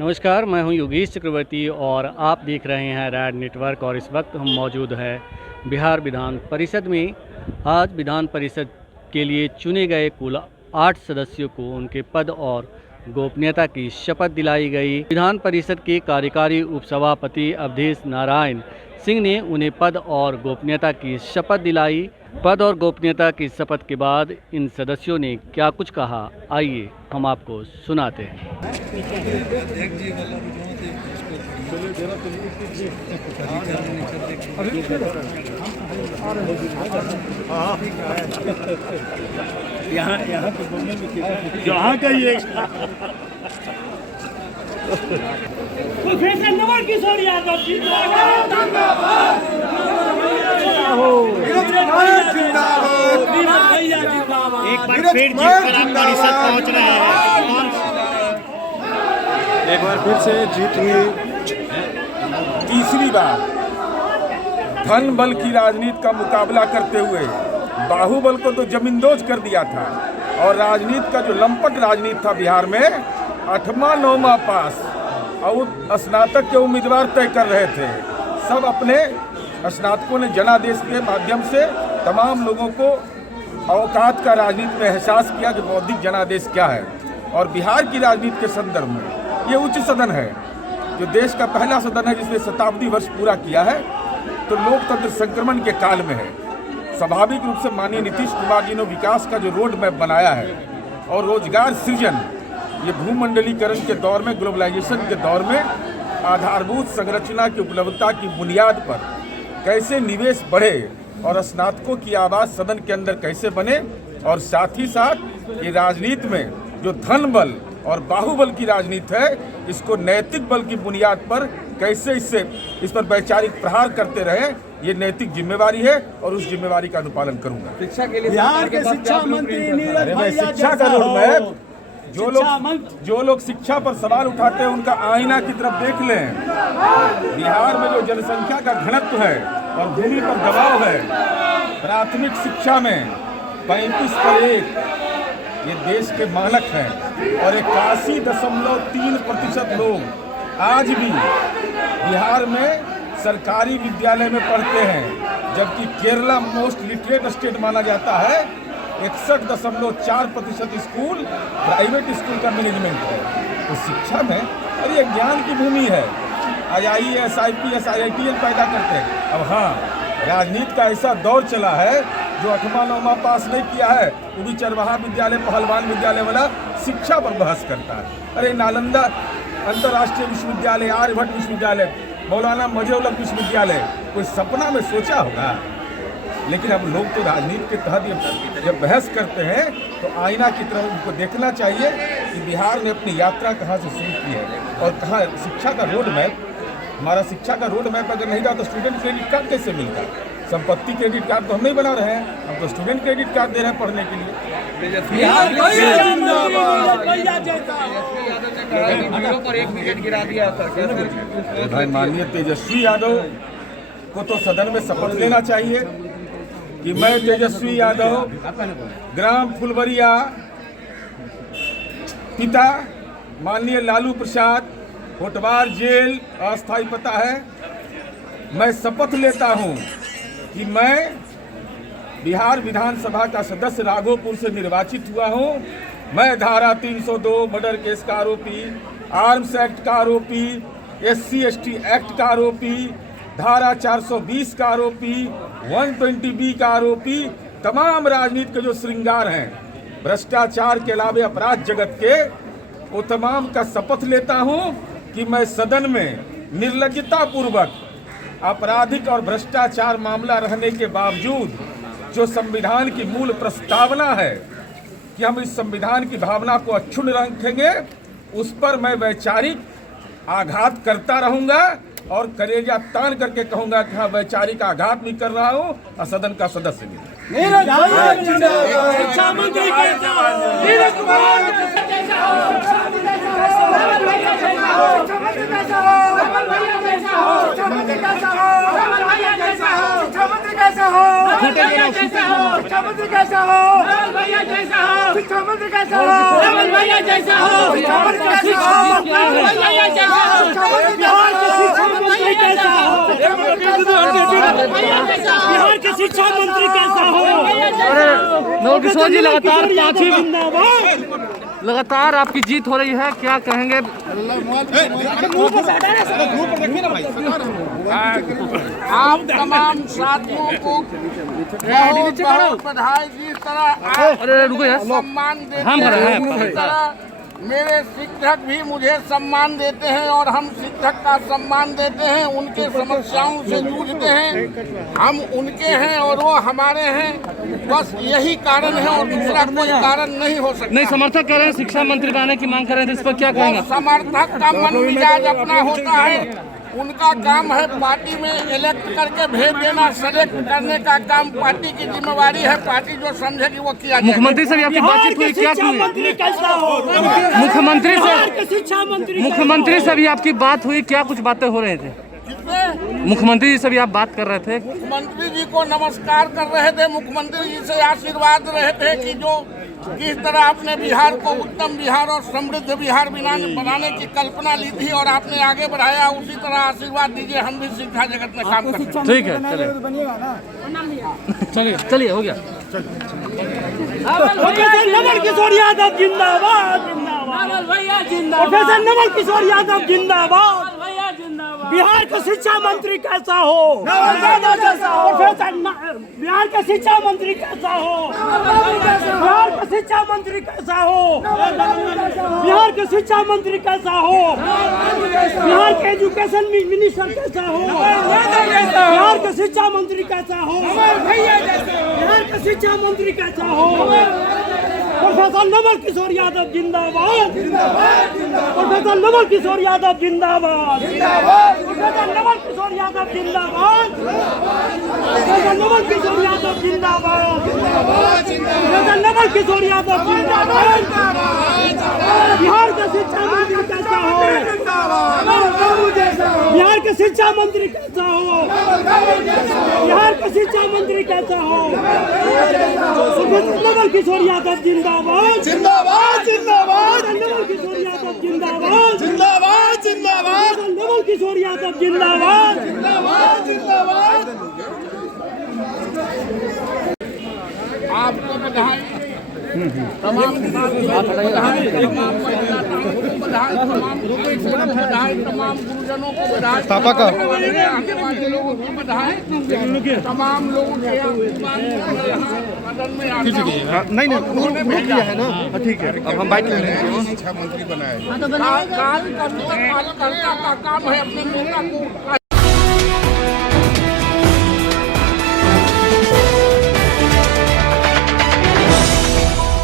नमस्कार, मैं हूं योगेश चक्रवर्ती और आप देख रहे हैं रैड नेटवर्क। और इस वक्त हम मौजूद हैं बिहार विधान परिषद में। आज विधान परिषद के लिए चुने गए कुल 8 सदस्यों को उनके पद और गोपनीयता की शपथ दिलाई गई। विधान परिषद के कार्यकारी उपसभापति अवधेश नारायण सिंह ने उन्हें पद और गोपनीयता की शपथ दिलाई। पद और गोपनीयता की शपथ के बाद इन सदस्यों ने क्या कुछ कहा, आइए हम आपको सुनाते हैं। यहाँ का ये प्रोफेसर नवल किशोर यादव एक बार फिर विधान परिषद पहुँच रहे हैं। एक बार फिर से जीत हुई, तीसरी बार धन बल की राजनीति का मुकाबला करते हुए बाहुबल को तो जमींदोज कर दिया था और राजनीति का जो लंपट राजनीति था बिहार में 8वां 9वां पास और स्नातक के उम्मीदवार तय कर रहे थे। सब अपने स्नातकों ने जनादेश के माध्यम से तमाम लोगों को औकात का राजनीति में एहसास किया कि बौद्धिक जनादेश क्या है। और बिहार की राजनीति के संदर्भ में ये उच्च सदन है, जो देश का पहला सदन है जिसने शताब्दी वर्ष पूरा किया है, तो लोकतंत्र संक्रमण के काल में है। स्वाभाविक रूप से माननीय नीतीश कुमार जी ने विकास का जो रोड मैप बनाया है और रोजगार सृजन, ये भूमंडलीकरण के दौर में, ग्लोबलाइजेशन के दौर में आधारभूत संरचना की उपलब्धता की बुनियाद पर कैसे निवेश बढ़े और स्नातकों की आवाज़ सदन के अंदर कैसे बने, और साथ ही साथ ये राजनीति में जो धन बल और बाहुबल की राजनीति है, इसको नैतिक बल की बुनियाद पर कैसे इस पर वैचारिक प्रहार करते रहे, ये नैतिक जिम्मेवारी है और उस जिम्मेवारी का अनुपालन करूंगा। शिक्षा के लिए बिहार के शिक्षा मंत्री नीरज भैया शिक्षा का रोड मैप, जो लोग शिक्षा पर सवाल उठाते हैं उनका आईना की तरफ देख लें। बिहार में जो जनसंख्या का घनत्व है और भूमि पर दबाव है, प्राथमिक शिक्षा में 35/1 ये देश के मानक हैं और 81.3% लोग आज भी बिहार में सरकारी विद्यालय में पढ़ते हैं, जबकि केरला मोस्ट लिटरेट स्टेट माना जाता है। 61.4% स्कूल प्राइवेट स्कूल का मैनेजमेंट है। तो शिक्षा में और ये ज्ञान की भूमि है। IAS, IPS, IITL पैदा करते हैं। अब हाँ, राजनीति का ऐसा दौर चला है जो 8वां 9वां पास नहीं किया है, वो भी चरवाहा विद्यालय, पहलवान विद्यालय वाला शिक्षा पर बहस करता है। अरे नालंदा अंतर्राष्ट्रीय विश्वविद्यालय, आर्यभट्ट विश्वविद्यालय, मौलाना मजौलक विश्वविद्यालय, कोई सपना में सोचा होगा? लेकिन अब लोग तो राजनीति के तहत जब बहस करते हैं तो आईना की तरफ उनको देखना चाहिए कि बिहार ने अपनी यात्रा कहाँ से शुरू की है और कहाँ शिक्षा का रोड मैप। हमारा शिक्षा का रोड मैप अगर नहीं रहा तो स्टूडेंट क्रेडिट कार्ड कैसे मिलता? संपत्ति क्रेडिट कार्ड तो हम नहीं बना रहे हैं, हम तो स्टूडेंट क्रेडिट कार्ड दे रहे हैं पढ़ने के लिए। माननीय तेजस्वी यादव को तो सदन में शपथ लेना चाहिए कि मैं तेजस्वी यादव, ग्राम फुलवरिया, पिता माननीय लालू प्रसाद, होटवार जेल अस्थायी पता है, मैं शपथ लेता हूं कि मैं बिहार विधानसभा का सदस्य राघोपुर से निर्वाचित हुआ हूं। मैं धारा 302 मर्डर केस का आरोपी, आर्म्स एक्ट का आरोपी, SC ST एक्ट का आरोपी, धारा 420 का आरोपी, 120B का आरोपी, तमाम राजनीति के जो श्रृंगार हैं भ्रष्टाचार के अलावे अपराध जगत के, वो तमाम का शपथ लेता हूं कि मैं सदन में निर्लज्जता पूर्वक आपराधिक और भ्रष्टाचार मामला रहने के बावजूद जो संविधान की मूल प्रस्तावना है कि हम इस संविधान की भावना को अक्षुण्ण रखेंगे, उस पर मैं वैचारिक आघात करता रहूंगा और कलेजा तान करके कहूंगा कि हाँ, वैचारिक आघात भी कर रहा हूं और सदन का सदस्य भी। शिक्षा मंत्री नीरज कुमार कैसा हो शिक्षा मंत्री कैसा हो? भैया जैसा हो। शिक्षा मंत्री कैसा हो? भैया जैसा हो। शिक्षा मंत्री कैसा हो? भैया जैसा हो। बिहार के शिक्षा मंत्री कैसा हो? बिहार के शिक्षा मंत्री कैसा हो? नवकिशोर जी लगातार आपकी जीत हो रही है, क्या कहेंगे? आप तमाम साथियों को बहुत बधाई। जिस तरह सम्मान देते हैं उसी तरह मेरे शिक्षक भी मुझे सम्मान देते हैं और हम शिक्षक का सम्मान देते हैं। उनके समस्याओं से जूझते हैं, हम उनके हैं और वो हमारे हैं। बस यही कारण है और दूसरा कोई कारण नहीं हो सकता। नहीं, समर्थक कह रहे हैं शिक्षा मंत्री बनाने की मांग कर रहे हैं, इस पर क्या कहेंगे? समर्थक का मन मिजाज अपना होता है, उनका काम है पार्टी में इलेक्ट करके भेज देना। सेलेक्ट करने का काम पार्टी की जिम्मेवारी है, पार्टी जो समझेगी वो किया जाएगा। मुख्यमंत्री से भी आपकी बातचीत हुई, क्या हुई? मुख्यमंत्री से भी आपकी बात हुई, क्या कुछ बातें हो रहे थे? मुख्यमंत्री जी से भी आप बात कर रहे थे? मुख्यमंत्री जी को नमस्कार कर रहे थे, मुख्यमंत्री जी से आशीर्वाद रहे थे कि जो जिस तरह आपने बिहार को उत्तम बिहार और समृद्ध बिहार बनाने की कल्पना ली थी और आपने आगे बढ़ाया, उसी तरह आशीर्वाद दीजिए। हम भी शिक्षा जगत में काम करते हैं। ठीक है, चलिए हो गया। प्रोफेसर नवल किशोर यादव जिंदाबाद, प्रोफेसर नवल किशोर यादव जिंदाबाद। बिहार का शिक्षा मंत्री कैसा हो? प्रोफेसर बिहार का शिक्षा मंत्री कैसा हो? बिहार का शिक्षा मंत्री कैसा हो? बिहार का शिक्षा मंत्री कैसा हो? बिहार के एजुकेशन मिनिस्टर कैसा हो? बिहार का शिक्षा मंत्री कैसा हो? बिहार का शिक्षा मंत्री कैसा हो? प्रोफेसर नवल किशोर यादव जिंदाबाद, प्रोफेसर नवल किशोर यादव जिंदाबाद, प्रोफेसर नवल किशोर यादव जिंदाबाद, प्रोफेसर नवल किशोर यादव जिंदाबाद, प्रोफेसर नवल किशोर यादव जिंदाबाद। बिहार का शिक्षा मंत्री कैसा हो? बिहार का शिक्षा मंत्री कैसा हो? बिहार का शिक्षा मंत्री कैसा हो? प्रोफेसर नवल किशोर यादव जिंदाबाद, जिंदाबाद, जिंदाबाद। नवल किशोर यादव जिंदाबाद, जिंदाबाद, जिंदाबाद। नवल किशोर यादव जिंदाबाद, जिंदाबाद, जिंदाबाद। आपको बधाई, तमाम बधाई, तमाम मतदाताओं को बधाई, तमाम बधाई, तमाम गुरुजनों को बधाई, आने वाले लोगों को बधाई, तमाम लोगों के सदन में नहीं उन्होंने भेजा है ना। ठीक है, अब हम बाइक ले लेंगे। शिक्षा मंत्री बनाए, कार्यकर्ता का काम है अपने नेता को